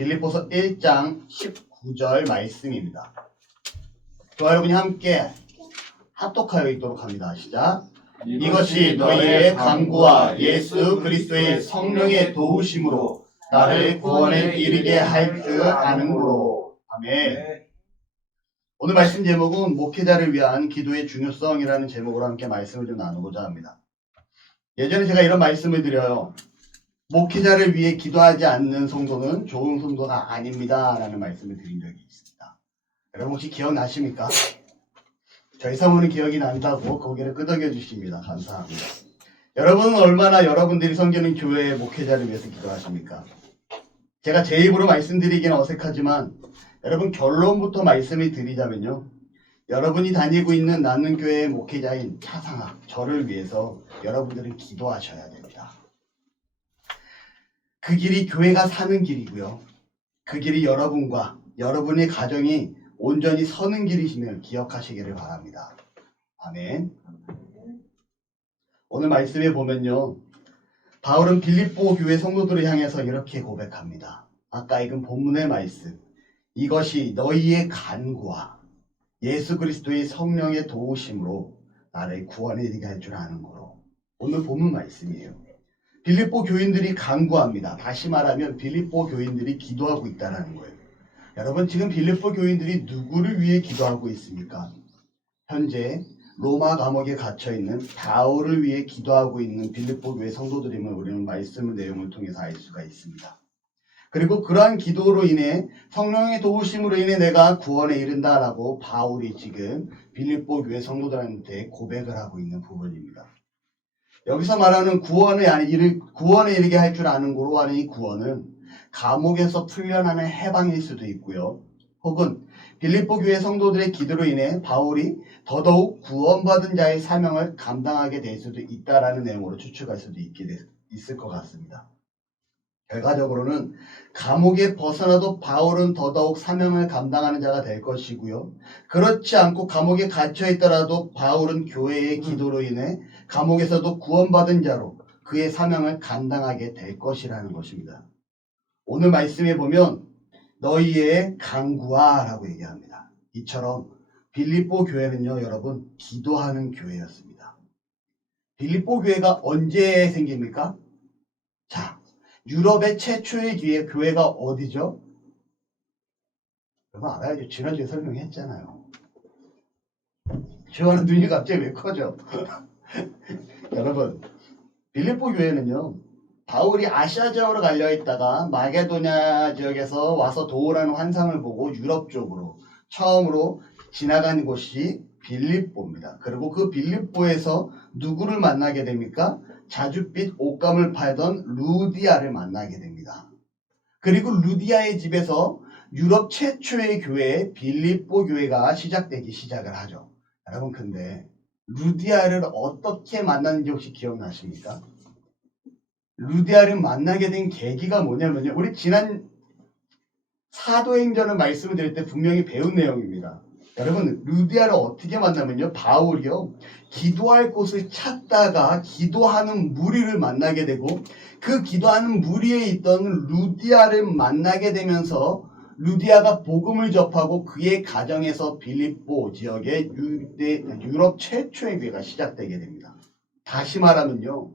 빌립보서 1장 19절 말씀입니다. 저와 여러분이 함께 합독하여 읽도록 합니다. 시작. 이것이 너희의 간구와 예수 그리스도의 성령의 도우심으로 나를 구원에 이르게 할 줄 아는므로. 아멘. 오늘 말씀 제목은 목회자를 위한 기도의 중요성이라는 제목으로 함께 말씀을 좀 나누고자 합니다. 예전에 제가 이런 말씀을 드려요. 목회자를 위해 기도하지 않는 성도는 좋은 성도가 아닙니다 라는 말씀을 드린 적이 있습니다. 여러분 혹시 기억나십니까? 저희 사모는 기억이 난다고 고개를 끄덕여 주십니다. 감사합니다. 여러분은 얼마나 여러분들이 섬기는 교회의 목회자를 위해서 기도하십니까? 제가 제 입으로 말씀드리기는 어색하지만 여러분 결론부터 말씀을 드리자면요. 여러분이 다니고 있는 나는 교회의 목회자인 차상아, 저를 위해서 여러분들은 기도하셔야 됩니다. 그 길이 교회가 사는 길이고요. 그 길이 여러분과 여러분의 가정이 온전히 서는 길이심을 기억하시기를 바랍니다. 아멘. 오늘 말씀에 보면요. 바울은 빌립보 교회 성도들을 향해서 이렇게 고백합니다. 아까 읽은 본문의 말씀. 이것이 너희의 간구와 예수 그리스도의 성령의 도우심으로 나를 구원에 이르게 할 줄 아는 거로. 오늘 본문 말씀이에요. 빌립보 교인들이 간구합니다. 다시 말하면 빌립보 교인들이 기도하고 있다는 거예요. 여러분 지금 빌립보 교인들이 누구를 위해 기도하고 있습니까? 현재 로마 감옥에 갇혀있는 바울을 위해 기도하고 있는 빌립보 교회 성도들임을 우리는 말씀의 내용을 통해서 알 수가 있습니다. 그리고 그러한 기도로 인해 성령의 도우심으로 인해 내가 구원에 이른다라고 바울이 지금 빌립보 교회 성도들한테 고백을 하고 있는 부분입니다. 여기서 말하는 구원에 이르게 할 줄 아는 거로 하는 이 구원은 감옥에서 풀려나는 해방일 수도 있고요. 혹은 빌립보 교회 성도들의 기도로 인해 바울이 더더욱 구원받은 자의 사명을 감당하게 될 수도 있다라는 내용으로 추측할 수도 있을 것 같습니다. 결과적으로는 감옥에 벗어나도 바울은 더더욱 사명을 감당하는 자가 될 것이고요. 그렇지 않고 감옥에 갇혀있더라도 바울은 교회의 기도로 인해 감옥에서도 구원받은 자로 그의 사명을 감당하게 될 것이라는 것입니다. 오늘 말씀에 보면 너희의 간구와 라고 얘기합니다. 이처럼 빌립보 교회는요 여러분 기도하는 교회였습니다. 빌립보 교회가 언제 생깁니까? 자, 유럽의 최초의 교회가 어디죠? 여러분 알아야죠. 지난주에 설명했잖아요. 지원은 눈이 갑자기 왜 커져? 여러분 빌립보 교회는요 바울이 아시아 지역으로 갈려있다가 마게도냐 지역에서 와서 도우라는 환상을 보고 유럽 쪽으로 처음으로 지나간 곳이 빌립보입니다. 그리고 그 빌립보에서 누구를 만나게 됩니까? 자줏빛 옷감을 팔던 루디아를 만나게 됩니다. 그리고 루디아의 집에서 유럽 최초의 교회 빌립보 교회가 시작을 하죠. 여러분 근데 루디아를 어떻게 만났는지 혹시 기억나십니까? 루디아를 만나게 된 계기가 뭐냐면요. 우리 지난 사도행전을 말씀을 드릴 때 분명히 배운 내용입니다. 여러분 루디아를 어떻게 만나면요. 바울이요. 기도할 곳을 찾다가 기도하는 무리를 만나게 되고 그 기도하는 무리에 있던 루디아를 만나게 되면서 루디아가 복음을 접하고 그의 가정에서 빌립보 지역의 유럽 최초의 교회가 시작되게 됩니다. 다시 말하면요.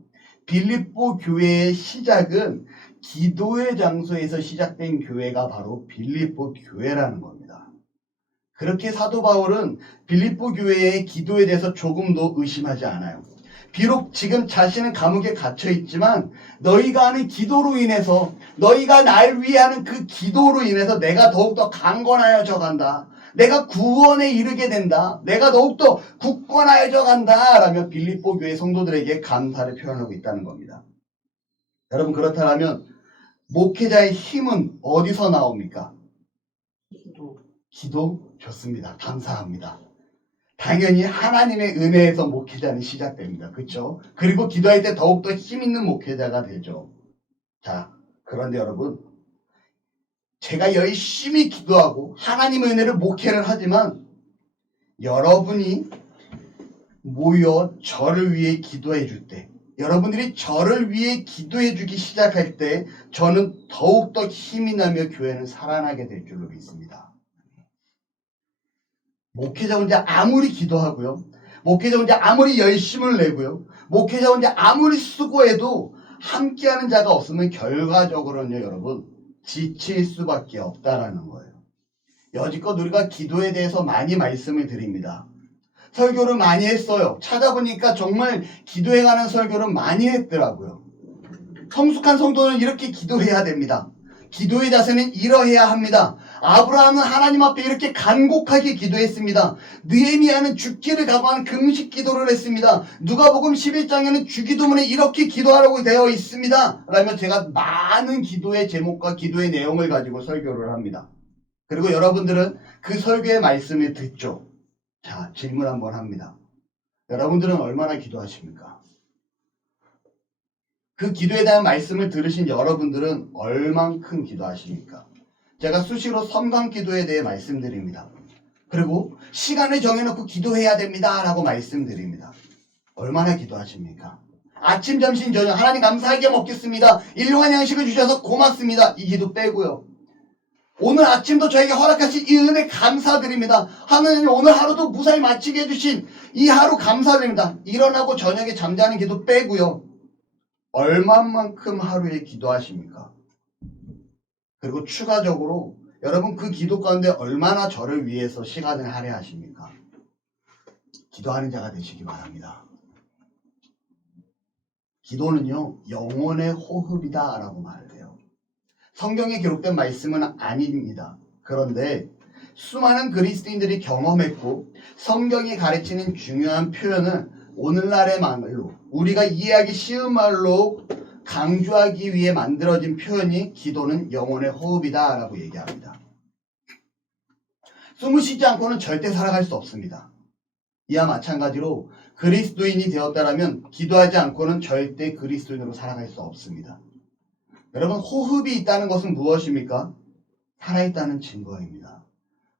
빌립보 교회의 시작은 기도의 장소에서 시작된 교회가 바로 빌립보 교회라는 겁니다. 그렇게 사도 바울은 빌립보 교회의 기도에 대해서 조금도 의심하지 않아요. 비록 지금 자신은 감옥에 갇혀 있지만 너희가 하는 기도로 인해서 너희가 날 위해 하는 그 기도로 인해서 내가 더욱더 강건하여져 간다. 내가 구원에 이르게 된다. 내가 더욱더 굳건하여져 간다. 라며 빌립보 교회 성도들에게 감사를 표현하고 있다는 겁니다. 여러분 그렇다면 목회자의 힘은 어디서 나옵니까? 기도 좋습니다. 감사합니다. 당연히 하나님의 은혜에서 목회자는 시작됩니다. 그렇죠? 그리고 기도할 때 더욱더 힘있는 목회자가 되죠. 자, 그런데 여러분 제가 열심히 기도하고 하나님의 은혜를 목회를 하지만 여러분이 모여 저를 위해 기도해 줄 때 여러분들이 저를 위해 기도해 주기 시작할 때 저는 더욱더 힘이 나며 교회는 살아나게 될 줄로 믿습니다. 목회자 혼자 아무리 기도하고요. 목회자 혼자 아무리 열심을 내고요. 목회자 혼자 아무리 수고해도 함께하는 자가 없으면 결과적으로는요, 여러분, 지칠 수밖에 없다라는 거예요. 여지껏 우리가 기도에 대해서 많이 말씀을 드립니다. 설교를 많이 했어요. 찾아보니까 정말 기도에 관한 설교를 많이 했더라고요. 성숙한 성도는 이렇게 기도해야 됩니다. 기도의 자세는 이러해야 합니다. 아브라함은 하나님 앞에 이렇게 간곡하게 기도했습니다. 느헤미야는 죽기를 각오한 금식 기도를 했습니다. 누가복음 11장에는 주기도문에 이렇게 기도하라고 되어 있습니다. 라며 제가 많은 기도의 제목과 기도의 내용을 가지고 설교를 합니다. 그리고 여러분들은 그 설교의 말씀을 듣죠. 자, 질문 한번 합니다. 여러분들은 얼마나 기도하십니까? 그 기도에 대한 말씀을 들으신 여러분들은 얼만큼 기도하십니까? 제가 수시로 섬광 기도에 대해 말씀드립니다. 그리고 시간을 정해놓고 기도해야 됩니다 라고 말씀드립니다. 얼마나 기도하십니까? 아침, 점심, 저녁 하나님 감사하게 먹겠습니다. 일용한 양식을 주셔서 고맙습니다. 이 기도 빼고요. 오늘 아침도 저에게 허락하신 이 은혜 감사드립니다. 하나님 오늘 하루도 무사히 마치게 해주신 이 하루 감사드립니다. 일어나고 저녁에 잠자는 기도 빼고요. 얼마만큼 하루에 기도하십니까? 그리고 추가적으로 여러분 그 기도 가운데 얼마나 저를 위해서 시간을 할애하십니까? 기도하는 자가 되시기 바랍니다. 기도는요, 영혼의 호흡이다 라고 말을 해요. 성경에 기록된 말씀은 아닙니다. 그런데 수많은 그리스도인들이 경험했고 성경이 가르치는 중요한 표현을 오늘날의 말로 우리가 이해하기 쉬운 말로 강조하기 위해 만들어진 표현이 기도는 영혼의 호흡이다 라고 얘기합니다. 숨을 쉬지 않고는 절대 살아갈 수 없습니다. 이와 마찬가지로 그리스도인이 되었다라면 기도하지 않고는 절대 그리스도인으로 살아갈 수 없습니다. 여러분, 호흡이 있다는 것은 무엇입니까? 살아있다는 증거입니다.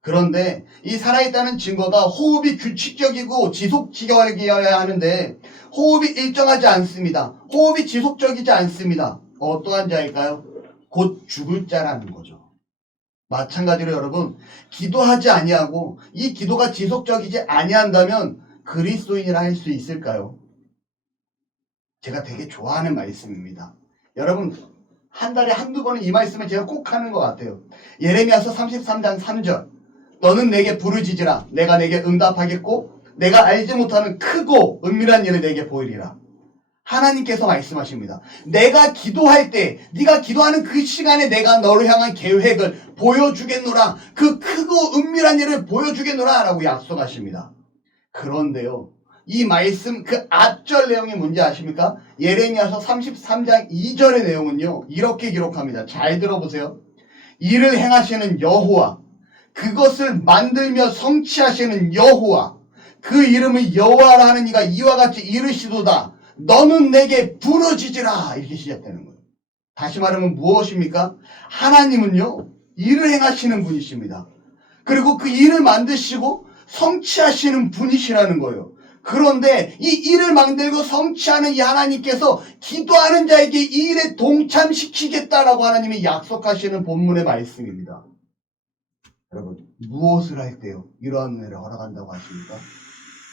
그런데 이 살아있다는 증거가 호흡이 규칙적이고 지속적이어야 하는데 호흡이 일정하지 않습니다. 호흡이 지속적이지 않습니다. 어떠한 자일까요? 곧 죽을 자라는 거죠. 마찬가지로 여러분, 기도하지 아니하고 이 기도가 지속적이지 아니한다면 그리스도인이라 할 수 있을까요? 제가 되게 좋아하는 말씀입니다. 여러분, 한 달에 한두 번은 이 말씀을 제가 꼭 하는 것 같아요. 예레미야서 33장 3절. 너는 내게 부르짖으라. 내가 내게 응답하겠고 내가 알지 못하는 크고 은밀한 일을 내게 보이리라. 하나님께서 말씀하십니다. 내가 기도할 때, 네가 기도하는 그 시간에 내가 너를 향한 계획을 보여주겠노라. 그 크고 은밀한 일을 보여주겠노라 라고 약속하십니다. 그런데요, 이 말씀 그 앞절 내용이 뭔지 아십니까? 예레미야서 33장 2절의 내용은요, 이렇게 기록합니다. 잘 들어보세요. 이를 행하시는 여호와, 그것을 만들며 성취하시는 여호와, 그 이름을 여호와라 하는 이가 이와 같이 이르시도다. 너는 내게 부르짖으라. 이렇게 시작되는 거예요. 다시 말하면 무엇입니까? 하나님은요, 일을 행하시는 분이십니다. 그리고 그 일을 만드시고 성취하시는 분이시라는 거예요. 그런데 이 일을 만들고 성취하는 이 하나님께서 기도하는 자에게 이 일에 동참시키겠다라고 하나님이 약속하시는 본문의 말씀입니다. 여러분, 무엇을 할 때요? 이러한 은혜를 허락한다고 하십니까?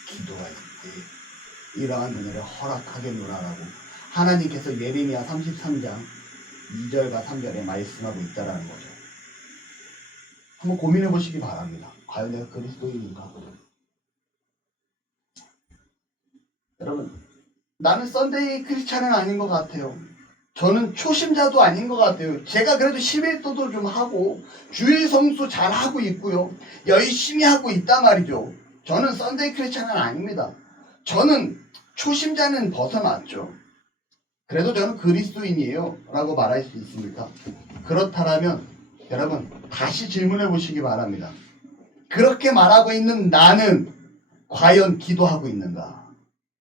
기도할 때 이러한 은혜를 허락하겠노라라고 하나님께서 예레미야 33장 2절과 3절에 말씀하고 있다라는 거죠. 한번 고민해 보시기 바랍니다. 과연 내가 그리스도인인가? 여러분, 나는 썬데이 크리스찬은 아닌 것 같아요. 저는 초심자도 아닌 것 같아요. 제가 그래도 11도도 좀 하고 주일 성수 잘 하고 있고요. 열심히 하고 있단 말이죠. 저는 썬데이 크리스찬은 아닙니다. 저는 초심자는 벗어났죠. 그래도 저는 그리스도인이에요 라고 말할 수 있습니까? 그렇다면 여러분, 다시 질문해 보시기 바랍니다. 그렇게 말하고 있는 나는 과연 기도하고 있는가?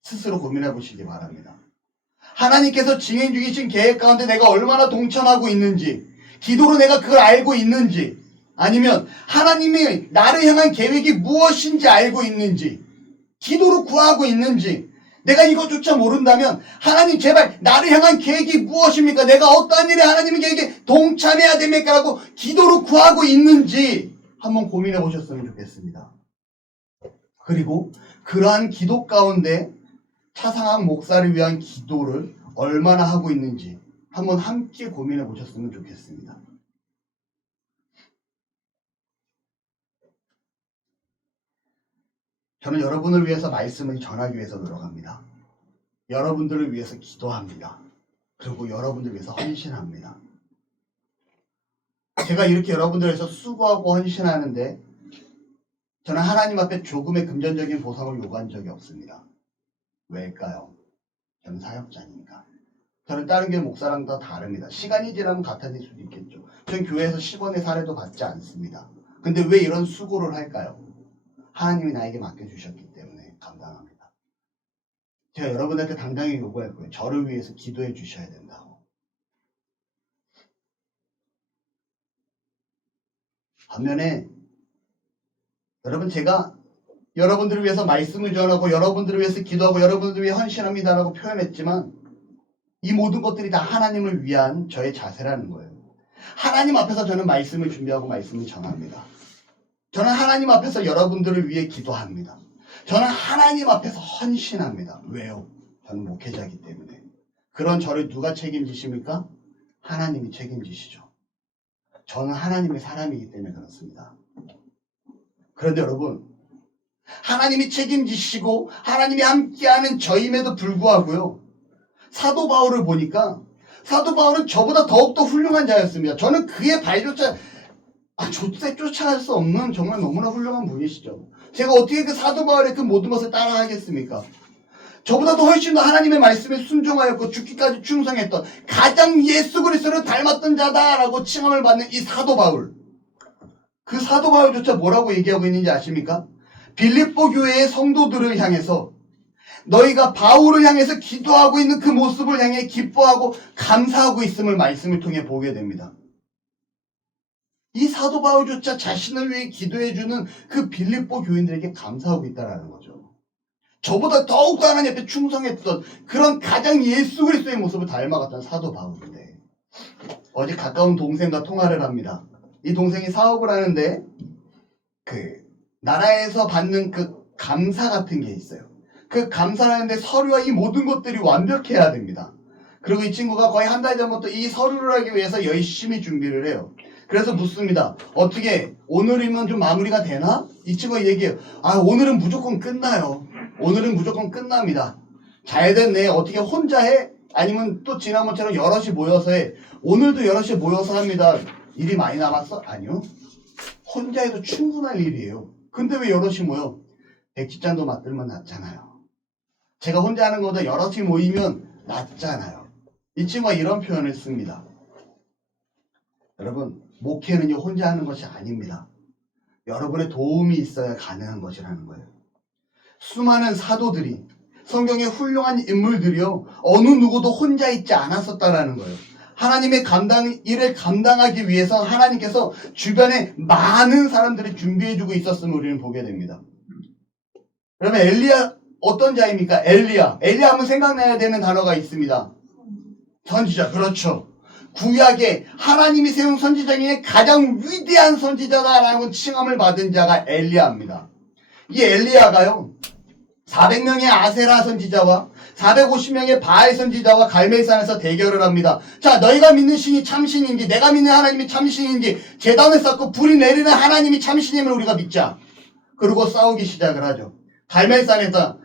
스스로 고민해 보시기 바랍니다. 하나님께서 진행 중이신 계획 가운데 내가 얼마나 동참하고 있는지, 기도로 내가 그걸 알고 있는지, 아니면 하나님이 나를 향한 계획이 무엇인지 알고 있는지, 기도로 구하고 있는지, 내가 이것조차 모른다면 하나님 제발 나를 향한 계획이 무엇입니까? 내가 어떠한 일에 하나님의 계획에 동참해야 됩니까? 라고 기도로 구하고 있는지 한번 고민해 보셨으면 좋겠습니다. 그리고 그러한 기도 가운데 차상학 목사를 위한 기도를 얼마나 하고 있는지 한번 함께 고민해 보셨으면 좋겠습니다. 저는 여러분을 위해서 말씀을 전하기 위해서 노력합니다. 여러분들을 위해서 기도합니다. 그리고 여러분들을 위해서 헌신합니다. 제가 이렇게 여러분들을 위해서 수고하고 헌신하는데 저는 하나님 앞에 조금의 금전적인 보상을 요구한 적이 없습니다. 왜일까요? 저는 사역자니까. 저는 다른 교회 목사랑 다 다릅니다. 시간이 지나면 같아질 수도 있겠죠. 저는 교회에서 10원의 사례도 받지 않습니다. 근데 왜 이런 수고를 할까요? 하나님이 나에게 맡겨주셨기 때문에 감당합니다. 제가 여러분한테 당당히 요구할 거예요. 저를 위해서 기도해 주셔야 된다고. 반면에 여러분, 제가 여러분들을 위해서 말씀을 전하고 여러분들을 위해서 기도하고 여러분들을 위해 헌신합니다라고 표현했지만 이 모든 것들이 다 하나님을 위한 저의 자세라는 거예요. 하나님 앞에서 저는 말씀을 준비하고 말씀을 전합니다. 저는 하나님 앞에서 여러분들을 위해 기도합니다. 저는 하나님 앞에서 헌신합니다. 왜요? 저는 목회자이기 때문에. 그런 저를 누가 책임지십니까? 하나님이 책임지시죠. 저는 하나님의 사람이기 때문에 그렇습니다. 그런데 여러분, 하나님이 책임지시고 하나님이 함께하는 저임에도 불구하고요, 사도 바울을 보니까 사도 바울은 저보다 더욱더 훌륭한 자였습니다. 저는 그의 발조차 쫓아갈 수 없는 정말 너무나 훌륭한 분이시죠. 제가 어떻게 그 사도 바울의 그 모든 것을 따라하겠습니까? 저보다도 훨씬 더 하나님의 말씀에 순종하였고 죽기까지 충성했던 가장 예수 그리스도를 닮았던 자다라고 칭함을 받는 이 사도 바울. 그 사도 바울조차 뭐라고 얘기하고 있는지 아십니까? 빌립보 교회의 성도들을 향해서 너희가 바울을 향해서 기도하고 있는 그 모습을 향해 기뻐하고 감사하고 있음을 말씀을 통해 보게 됩니다. 이 사도 바울조차 자신을 위해 기도해주는 그 빌립보 교인들에게 감사하고 있다는 거죠. 저보다 더욱더 하나님 앞에 충성했던 그런 가장 예수 그리스도의 모습을 닮아갔던 사도 바울인데 어제 가까운 동생과 통화를 합니다. 이 동생이 사업을 하는데 그 나라에서 받는 그 감사 같은 게 있어요. 그 감사를 하는데 서류와 이 모든 것들이 완벽해야 됩니다. 그리고 이 친구가 거의 한 달 전부터 이 서류를 하기 위해서 열심히 준비를 해요. 그래서 묻습니다. 어떻게 오늘이면 좀 마무리가 되나? 이 친구가 얘기해요. 오늘은 무조건 끝나요. 오늘은 무조건 끝납니다. 잘 됐네. 어떻게 혼자 해? 아니면 또 지난번처럼 여럿이 모여서 해? 오늘도 여럿이 모여서 합니다. 일이 많이 남았어? 아니요. 혼자 해도 충분한 일이에요. 근데 왜 여럿이 모여? 백지장도 맞들면 낫잖아요. 제가 혼자 하는 것보다 여럿이 모이면 낫잖아요. 이 친구가 이런 표현을 씁니다. 여러분, 목회는요 혼자 하는 것이 아닙니다. 여러분의 도움이 있어야 가능한 것이라는 거예요. 수많은 사도들이 성경의 훌륭한 인물들이요 어느 누구도 혼자 있지 않았었다라는 거예요. 하나님의 일을 감당하기 위해서 하나님께서 주변에 많은 사람들이 준비해주고 있었음을 우리는 보게 됩니다. 그러면 엘리야 어떤 자입니까? 엘리야 하면 생각나야 되는 단어가 있습니다. 선지자. 그렇죠. 구약에 하나님이 세운 선지자 중에 가장 위대한 선지자다라는 칭함을 받은 자가 엘리야입니다. 이 엘리야가요 400명의 아세라 선지자와 450명의 바알 선지자와 갈멜산에서 대결을 합니다. 자, 너희가 믿는 신이 참신인지 내가 믿는 하나님이 참신인지 제단을 쌓고 불이 내리는 하나님이 참신임을 우리가 믿자. 그리고 싸우기 시작을 하죠. 갈멜산에서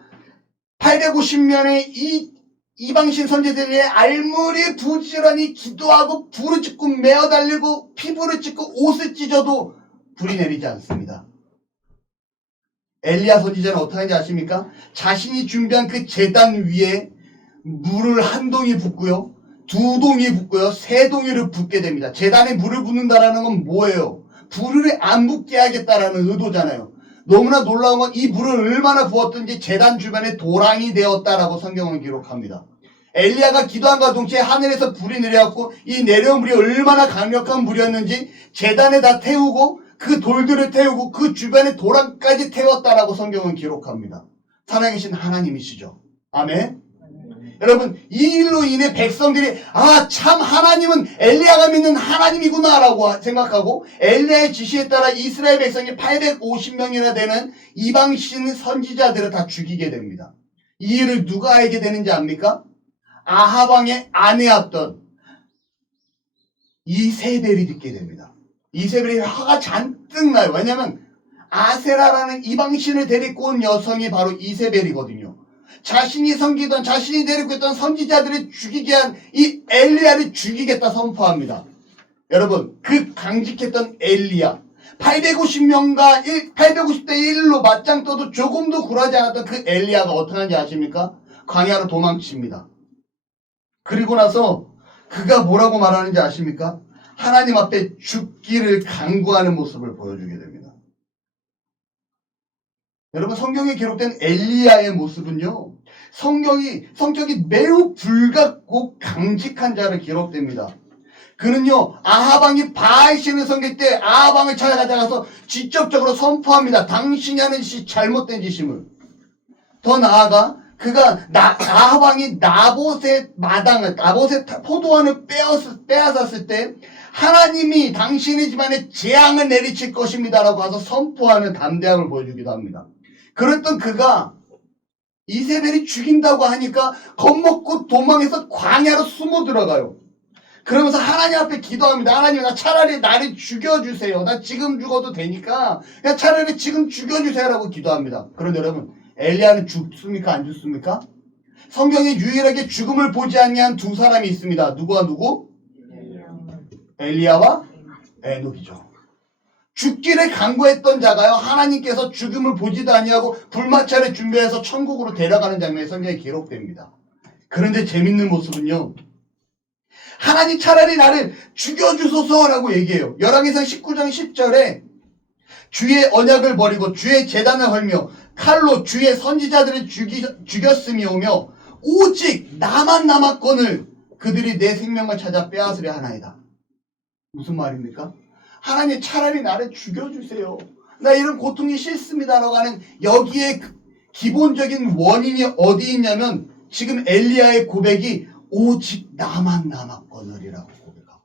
850명의 이방신 선지자들의 알물이 부지런히 기도하고 불을 찍고 메어 달리고 피부를 찍고 옷을 찢어도 불이 내리지 않습니다. 엘리야 선지자는 어떻게 하는지 아십니까? 자신이 준비한 그 제단 위에 물을 한 동이 붓고요, 두 동이 붓고요, 세 동이를 붓게 됩니다. 제단에 물을 붓는다라는 건 뭐예요? 불을 안 붙게 하겠다라는 의도잖아요. 너무나 놀라운 건 이 물을 얼마나 부었든지 제단 주변에 도랑이 되었다라고 성경은 기록합니다. 엘리야가 기도한과 동시에 하늘에서 불이 내려왔고 이 내려온 불이 얼마나 강력한 불이었는지 제단에 다 태우고 그 돌들을 태우고 그 주변에 도랑까지 태웠다라고 성경은 기록합니다. 살아계신 하나님이시죠. 아멘. 여러분, 이 일로 인해 백성들이 참 하나님은 엘리야가 믿는 하나님이구나 라고 생각하고 엘리야의 지시에 따라 이스라엘 백성이 850명이나 되는 이방신 선지자들을 다 죽이게 됩니다. 이 일을 누가 알게 되는지 압니까? 아합 왕의 아내였던 이세벨이 듣게 됩니다. 이세벨이 화가 잔뜩 나요. 왜냐하면 아세라라는 이방신을 데리고 온 여성이 바로 이세벨이거든요. 자신이 섬기던, 자신이 데리고 있던 선지자들을 죽이게 한 이 엘리야를 죽이겠다 선포합니다. 여러분, 그 강직했던 엘리야, 850명과 850대 1로 맞짱 떠도 조금도 굴하지 않았던 그 엘리야가 어떻게 하는지 아십니까? 광야로 도망칩니다. 그리고 나서 그가 뭐라고 말하는지 아십니까? 하나님 앞에 죽기를 간구하는 모습을 보여주게 됩니다. 여러분, 성경에 기록된 엘리야의 모습은요, 성격이 매우 불같고 강직한 자를 기록됩니다. 그는요, 아합왕이 바알신을 섬길 때 아합왕을 찾아가서 직접적으로 선포합니다. 당신이 하는 짓이 잘못된 짓임을. 더 나아가 그가 아합왕이 나봇의 포도원을 빼앗았을 때 하나님이 당신의 집안에 재앙을 내리칠 것입니다라고 해서 선포하는 담대함을 보여주기도 합니다. 그랬던 그가 이세벨이 죽인다고 하니까 겁먹고 도망해서 광야로 숨어 들어가요. 그러면서 하나님 앞에 기도합니다. 하나님, 나 차라리 나를 죽여주세요. 나 지금 죽어도 되니까 그냥 차라리 지금 죽여주세요라고 기도합니다. 그런데 여러분, 엘리야는 죽습니까? 안 죽습니까? 성경에 유일하게 죽음을 보지 아니한 두 사람이 있습니다. 누구와 누구? 엘리야와 에녹이죠. 죽기를 간구했던 자가요, 하나님께서 죽음을 보지도 아니하고 불마차를 준비해서 천국으로 데려가는 장면이 성경에 기록됩니다. 그런데 재밌는 모습은요, 하나님 차라리 나를 죽여주소서라고 얘기해요. 열왕기상 19장 10절에 주의 언약을 버리고 주의 제단을 헐며 칼로 주의 선지자들을 죽였으며 오직 나만 남았거늘 그들이 내 생명을 찾아 빼앗으려 하나이다. 무슨 말입니까? 하나님 차라리 나를 죽여주세요. 나 이런 고통이 싫습니다라고 하는 여기에 기본적인 원인이 어디 있냐면 지금 엘리야의 고백이 오직 나만 남았거늘이라고 고백하고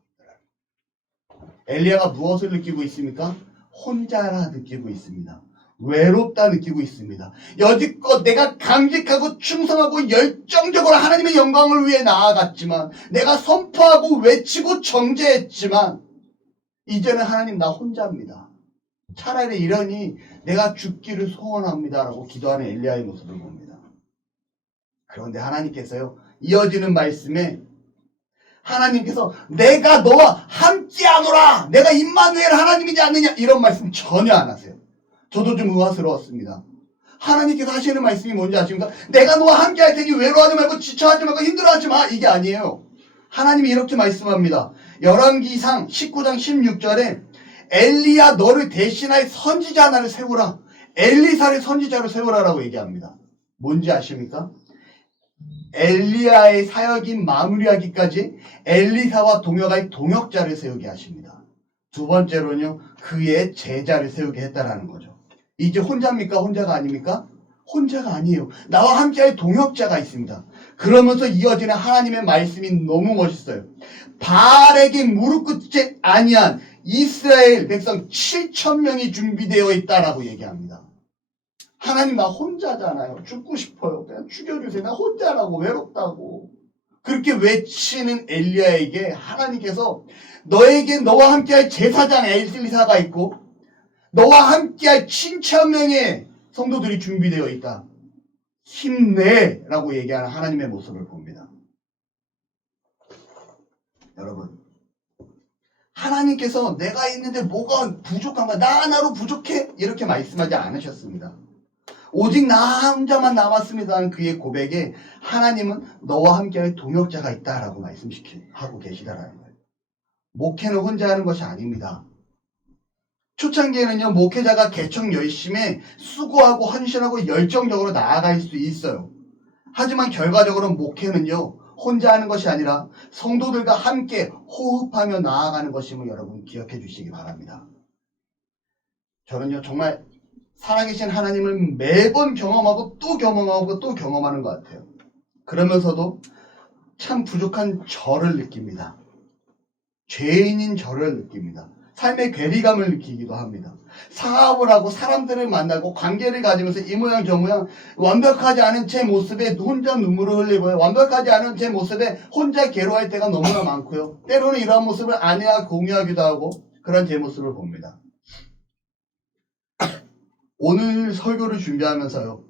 있더라고요. 엘리야가 무엇을 느끼고 있습니까? 혼자라 느끼고 있습니다. 외롭다 느끼고 있습니다. 여지껏 내가 강직하고 충성하고 열정적으로 하나님의 영광을 위해 나아갔지만, 내가 선포하고 외치고 정죄했지만 이제는 하나님 나 혼자입니다. 차라리 이러니 내가 죽기를 소원합니다라고 기도하는 엘리야의 모습을 봅니다. 그런데 하나님께서요, 이어지는 말씀에 하나님께서 내가 너와 함께하노라, 내가 임마누엘 하나님이지 않느냐, 이런 말씀 전혀 안 하세요. 저도 좀 의아스러웠습니다. 하나님께서 하시는 말씀이 뭔지 아십니까? 내가 너와 함께할 테니 외로워하지 말고 지쳐하지 말고 힘들어하지 마, 이게 아니에요. 하나님이 이렇게 말씀합니다. 열왕기상 19장 16절에 엘리야 너를 대신할 선지자 하나를 세우라, 엘리사를 선지자로 세우라라고 얘기합니다. 뭔지 아십니까? 엘리야의 사역이 마무리하기까지 엘리사와 동역할 동역자를 세우게 하십니다. 두 번째로는요, 그의 제자를 세우게 했다라는 거죠. 이제 혼자입니까? 혼자가 아닙니까? 혼자가 아니에요. 나와 함께할 동역자가 있습니다. 그러면서 이어지는 하나님의 말씀이 너무 멋있어요. 바알에게 무릎 꿇지 아니한 이스라엘 백성 7,000명이 준비되어 있다라고 얘기합니다. 하나님 나 혼자잖아요. 죽고 싶어요. 그냥 죽여주세요. 나 혼자라고, 외롭다고. 그렇게 외치는 엘리야에게 하나님께서 너에게 너와 함께할 제사장 엘리사가 있고 너와 함께할 7,000명의 성도들이 준비되어 있다. 힘내라고 얘기하는 하나님의 모습을 봅니다. 여러분, 하나님께서 내가 있는데 뭐가 부족한가, 나 하나로 부족해, 이렇게 말씀하지 않으셨습니다. 오직 나 혼자만 남았습니다는 그의 고백에 하나님은 너와 함께할 동역자가 있다라고 말씀하고 계시다라는 거예요. 목회는 혼자 하는 것이 아닙니다. 초창기에는요, 목회자가 개척 열심히 수고하고 헌신하고 열정적으로 나아갈 수 있어요. 하지만 결과적으로 목회는요, 혼자 하는 것이 아니라 성도들과 함께 호흡하며 나아가는 것임을 여러분 기억해 주시기 바랍니다. 저는요, 정말 살아계신 하나님을 매번 경험하고 또 경험하고 또 경험하는 것 같아요. 그러면서도 참 부족한 저를 느낍니다. 죄인인 저를 느낍니다. 삶의 괴리감을 느끼기도 합니다. 사업을 하고 사람들을 만나고 관계를 가지면서 이 모양 저 모양 완벽하지 않은 제 모습에 혼자 눈물을 흘리고요. 완벽하지 않은 제 모습에 혼자 괴로워할 때가 너무나 많고요. 때로는 이러한 모습을 아내와 공유하기도 하고 그런 제 모습을 봅니다. 오늘 설교를 준비하면서요.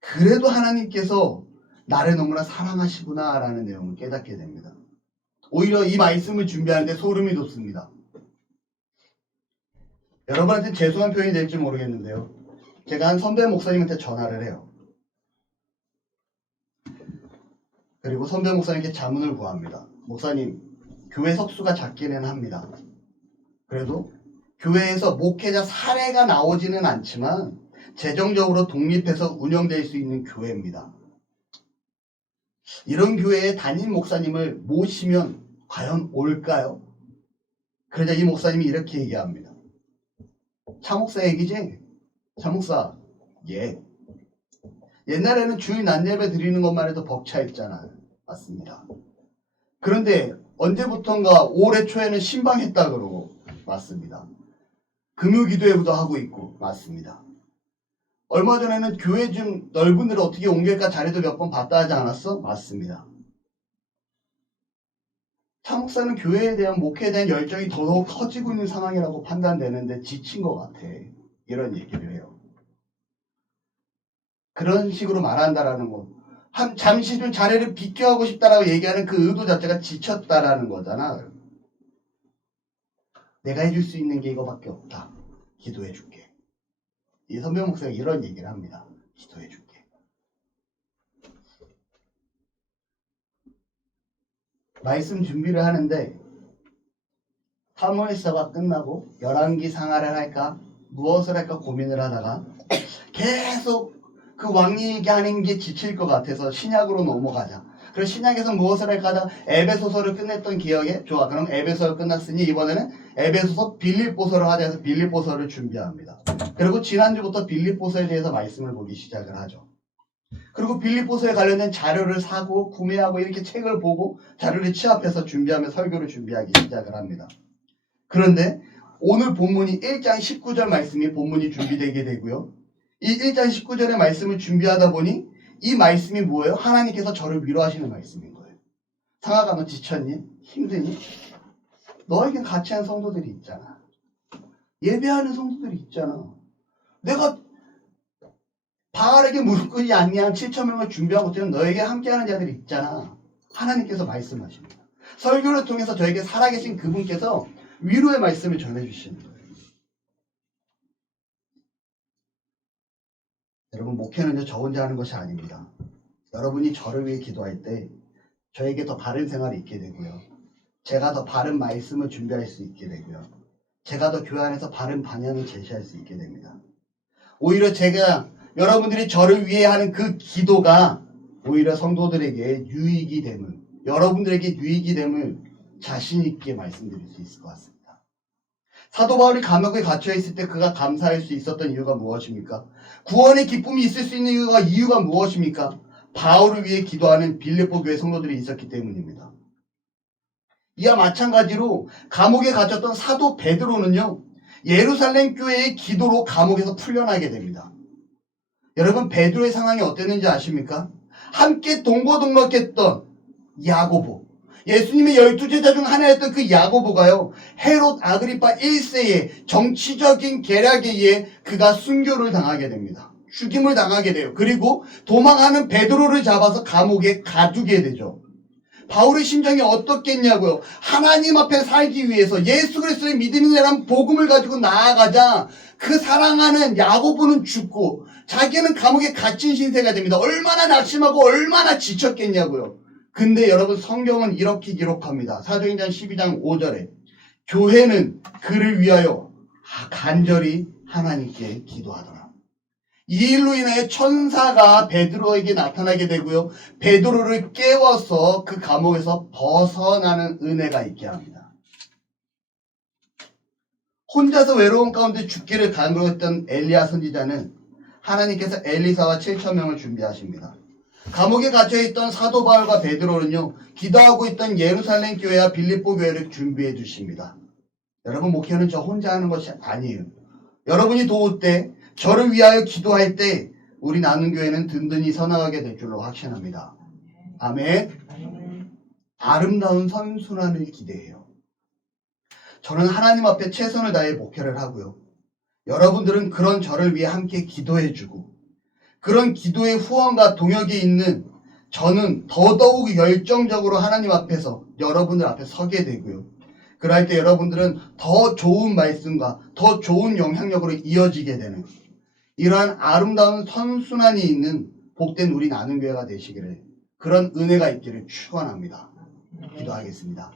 그래도 하나님께서 나를 너무나 사랑하시구나 라는 내용을 깨닫게 됩니다. 오히려 이 말씀을 준비하는데 소름이 돋습니다. 여러분한테 죄송한 표현이 될지 모르겠는데요. 제가 한 선배 목사님한테 전화를 해요. 그리고 선배 목사님께 자문을 구합니다. 목사님, 교회 석수가 작기는 합니다. 그래도 교회에서 목회자 사례가 나오지는 않지만 재정적으로 독립해서 운영될 수 있는 교회입니다. 이런 교회에 담임 목사님을 모시면 과연 올까요? 그러자 이 목사님이 이렇게 얘기합니다. 차목사 얘기지? 차목사, 예. 옛날에는 주일 낮 예배 드리는 것만 해도 벅차있잖아. 맞습니다. 그런데 언제부턴가 올해 초에는 신방했다 그러고. 맞습니다. 금요기도회부도 하고 있고. 맞습니다. 얼마 전에는 교회 좀 넓은 데로 어떻게 옮길까 자리도 몇 번 봤다 하지 않았어? 맞습니다. 차목사는 교회에 대한 목회에 대한 열정이 더더욱 커지고 있는 상황이라고 판단되는데 지친 것 같아. 이런 얘기를 해요. 그런 식으로 말한다라는 것. 잠시 좀 자리를 비켜하고 싶다라고 얘기하는 그 의도 자체가 지쳤다라는 거잖아. 내가 해줄 수 있는 게 이거밖에 없다. 기도해 줄게. 이 선배 목사가 이런 얘기를 합니다. 기도해 줄게. 말씀 준비를 하는데 사무엘서가 끝나고 열왕기 상하를 할까 무엇을 할까 고민을 하다가 계속 그 왕 얘기하는 게 지칠 것 같아서 신약으로 넘어가자. 그래서 신약에서 무엇을 할까 하다가 에베소서를 끝냈던 기억에 좋아. 그럼 에베소가 끝났으니 이번에는 에베소서 빌립보서를 하자 해서 빌립보서를 준비합니다. 그리고 지난주부터 빌립보서에 대해서 말씀을 보기 시작을 하죠. 그리고 빌립보서에 관련된 자료를 사고 구매하고 이렇게 책을 보고 자료를 취합해서 준비하며 설교를 준비하기 시작을 합니다. 그런데 오늘 본문이 1장 19절 말씀이 본문이 준비되게 되고요. 이 1장 19절의 말씀을 준비하다 보니 이 말씀이 뭐예요? 하나님께서 저를 위로하시는 말씀인 거예요. 상아가 너 지쳤니? 힘드니? 너에겐 같이 한 성도들이 있잖아. 예배하는 성도들이 있잖아. 내가 바알에게 무릎 꿇지 않냐 7,000명을 준비하고 있는 너에게 함께하는 자들이 있잖아. 하나님께서 말씀하십니다. 설교를 통해서 저에게 살아계신 그분께서 위로의 말씀을 전해주시는 거예요. 여러분, 목회는요 저 혼자 하는 것이 아닙니다. 여러분이 저를 위해 기도할 때 저에게 더 바른 생활이 있게 되고요. 제가 더 바른 말씀을 준비할 수 있게 되고요. 제가 더 교회 안에서 바른 방향을 제시할 수 있게 됩니다. 오히려 제가 여러분들이 저를 위해 하는 그 기도가 오히려 성도들에게 유익이 됨을, 여러분들에게 유익이 됨을 자신 있게 말씀드릴 수 있을 것 같습니다. 사도 바울이 감옥에 갇혀 있을 때 그가 감사할 수 있었던 이유가 무엇입니까? 구원의 기쁨이 있을 수 있는 이유가 무엇입니까? 바울을 위해 기도하는 빌립보 교회 성도들이 있었기 때문입니다. 이와 마찬가지로 감옥에 갇혔던 사도 베드로는요, 예루살렘 교회의 기도로 감옥에서 풀려나게 됩니다. 여러분, 베드로의 상황이 어땠는지 아십니까? 함께 동고동락했던 야고보, 예수님의 12제자 중 하나였던 그 야고보가요, 헤롯 아그리파 1세의 정치적인 계략에 의해 그가 순교를 당하게 됩니다. 죽임을 당하게 돼요. 그리고 도망하는 베드로를 잡아서 감옥에 가두게 되죠. 바울의 심정이 어떻겠냐고요. 하나님 앞에 살기 위해서 예수 그리스도의 믿음이라는 복음을 가지고 나아가자 그 사랑하는 야고보는 죽고 자기는 감옥에 갇힌 신세가 됩니다. 얼마나 낙심하고 얼마나 지쳤겠냐고요. 근데 여러분, 성경은 이렇게 기록합니다. 사도행전 12장 5절에 교회는 그를 위하여 간절히 하나님께 기도하더라. 이 일로 인하여 천사가 베드로에게 나타나게 되고요. 베드로를 깨워서 그 감옥에서 벗어나는 은혜가 있게 합니다. 혼자서 외로운 가운데 죽기를 간구했던 엘리야 선지자는 하나님께서 엘리사와 7,000명을 준비하십니다. 감옥에 갇혀있던 사도 바울과 베드로는요, 기도하고 있던 예루살렘 교회와 빌립보 교회를 준비해 주십니다. 여러분, 목회는 저 혼자 하는 것이 아니에요. 여러분이 도울 때, 저를 위하여 기도할 때 우리 나눔 교회는 든든히 서나가게 될 줄로 확신합니다. 아멘. 아름다운 선순환을 기대해요. 저는 하나님 앞에 최선을 다해 목회를 하고요. 여러분들은 그런 저를 위해 함께 기도해주고 그런 기도의 후원과 동역이 있는 저는 더더욱 열정적으로 하나님 앞에서 여러분들 앞에 서게 되고요. 그럴 때 여러분들은 더 좋은 말씀과 더 좋은 영향력으로 이어지게 되는 이러한 아름다운 선순환이 있는 복된 우리 나눔교회가 되시기를, 그런 은혜가 있기를 축원합니다. 기도하겠습니다.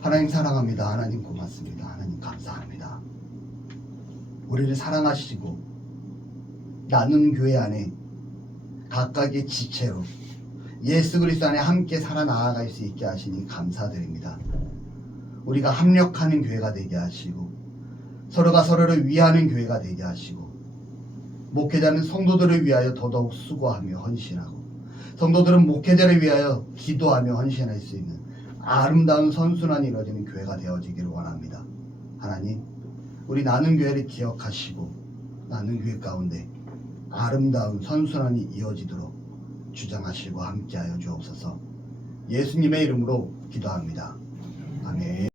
하나님 사랑합니다. 하나님 고맙습니다. 하나님 감사합니다. 우리를 사랑하시고 나눔교회 안에 각각의 지체로 예수 그리스도 안에 함께 살아나아갈 수 있게 하시니 감사드립니다. 우리가 합력하는 교회가 되게 하시고 서로가 서로를 위하는 교회가 되게 하시고 목회자는 성도들을 위하여 더더욱 수고하며 헌신하고 성도들은 목회자를 위하여 기도하며 헌신할 수 있는 아름다운 선순환이 이루어지는 교회가 되어지기를 원합니다. 하나님, 우리 나눔교회를 기억하시고 나눔교회 가운데 아름다운 선순환이 이어지도록 주장하시고 함께하여 주옵소서. 예수님의 이름으로 기도합니다. 아멘.